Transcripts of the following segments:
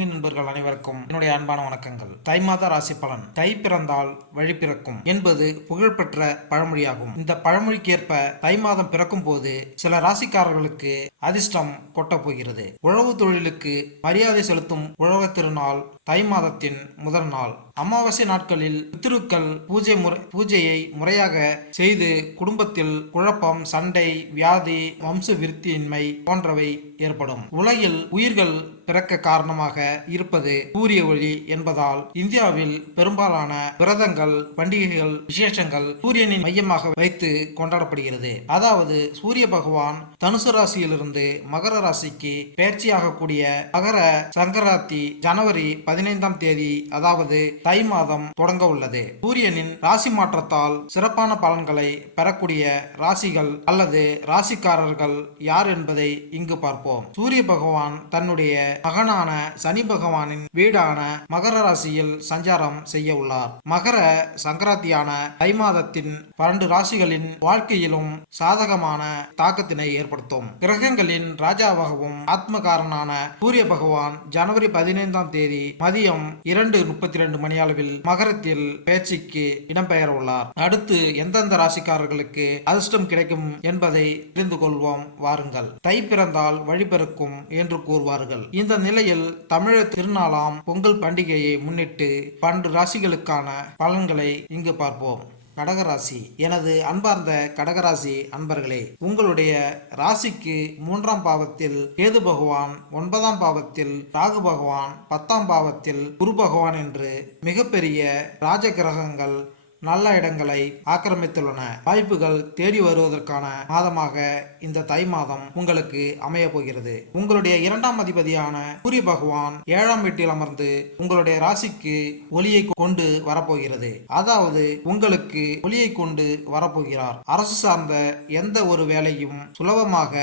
ஆன்மீக நண்பர்கள் அனைவருக்கும் என்னுடைய அன்பான வணக்கங்கள். தை மாத ராசி பலன். தை பிறந்தால் வழி பிறக்கும் என்பது புகழ்பெற்ற பழமொழியாகும். இந்த பழமொழிக்கேற்ப தை மாதம் பிறக்கும் போது சில ராசிக்காரர்களுக்கு அதிர்ஷ்டம் கொட்டப் போகிறது. உழவு தொழிலுக்கு மரியாதை செலுத்தும் உழவர் திருநாள் தை மாதத்தின் முதல் நாள். அமாவாசை நாட்களில் பித்ருக்கள் பூஜையை முறையாக செய்து குடும்பத்தில் குழப்பம், சண்டை, வியாதி, வம்ச விருத்தியின்மை போன்றவை ஏற்படும். உலகில் உயிர்கள் பிறக்க காரணமாக இருப்பது சூரிய ஒளி என்பதால் இந்தியாவில் பெரும்பாலான விரதங்கள், பண்டிகைகள், விசேஷங்கள் சூரியனின் மையமாக வைத்து கொண்டாடப்படுகிறது. அதாவது சூரிய பகவான் தனுசு ராசியிலிருந்து மகர ராசிக்கு பயிற்சியாகக்கூடிய மகர சங்கராந்தி ஜனவரி 15ஆம் தேதி, அதாவது தை மாதம் தொடங்க உள்ளது. சூரியனின் ராசி மாற்றத்தால் சிறப்பான பலன்களை பெறக்கூடிய ராசிகள் அல்லது ராசிக்காரர்கள் யார் என்பதை இங்கு பார்ப்போம். சூரிய பகவான் தன்னுடைய மகனான சனி பகவானின் வீடான மகர ராசியில் சஞ்சாரம் செய்ய உள்ளார். மகர சங்கராந்தியான தை மாதத்தின் 12 ராசிகளின் வாழ்க்கையிலும் சாதகமான தாக்கத்தினை ஏற்படுத்தும். கிரகங்களின் ராஜாவாகவும் ஆத்மகாரனான சூரிய பகவான் ஜனவரி 15ஆம் தேதி மதியம் 2:32 மணியளவில் மகரத்தில் பயிற்சிக்கு இடம்பெயர உள்ளார். அடுத்து எந்தெந்த ராசிக்காரர்களுக்கு அதிர்ஷ்டம் கிடைக்கும் என்பதை தெரிந்து கொள்வோம் வாருங்கள். தை பிறந்தால் வழிபிறக்கும் என்று கூறுவார்கள். இந்த நிலையில் தமிழர் திருநாளாம் பொங்கல் பண்டிகையை முன்னிட்டு 12 ராசிகளுக்கான பலன்களை இங்கு பார்ப்போம். கடகராசி. எனது அன்பார்ந்த கடகராசி அன்பர்களே, உங்களுடைய ராசிக்கு 3ஆம் பாவத்தில் கேது பகவான், 9ஆம் பாவத்தில் ராகு பகவான், 10ஆம் பாவத்தில் குரு பகவான் என்று மிகப்பெரிய ராஜ கிரகங்கள் நல்ல இடங்களை ஆக்கிரமித்துள்ளன. வாய்ப்புகள் தேடி வருவதற்கான மாதமாக இந்த தை மாதம் உங்களுக்கு அமைய போகிறது. உங்களுடைய 2ஆம் அதிபதியான சூரிய பகவான் 7ஆம் வீட்டில் அமர்ந்து உங்களுடைய ராசிக்கு ஒளியை கொண்டு வரப்போகிறது. அதாவது உங்களுக்கு ஒளியை கொண்டு வரப்போகிறார். அரசு சார்ந்த எந்த ஒரு வேலையும் சுலபமாக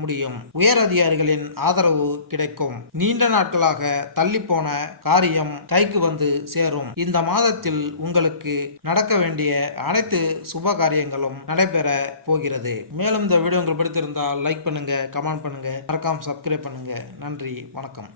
முடியும். உயர் அதிகாரிகளின் ஆதரவு கிடைக்கும். நீண்ட நாட்களாக தள்ளி போன காரியம் கைக்கு வந்து சேரும். இந்த மாதத்தில் உங்களுக்கு நடக்க வேண்டிய அனைத்து சுப காரியங்களும் நடைபெற போகிறது. மேலும் இந்த வீடியோ உங்களுக்கு பிடித்திருந்தால் லைக் பண்ணுங்க, கமெண்ட் பண்ணுங்க, மறக்காம சப்ஸ்கிரைப் பண்ணுங்க. நன்றி, வணக்கம்.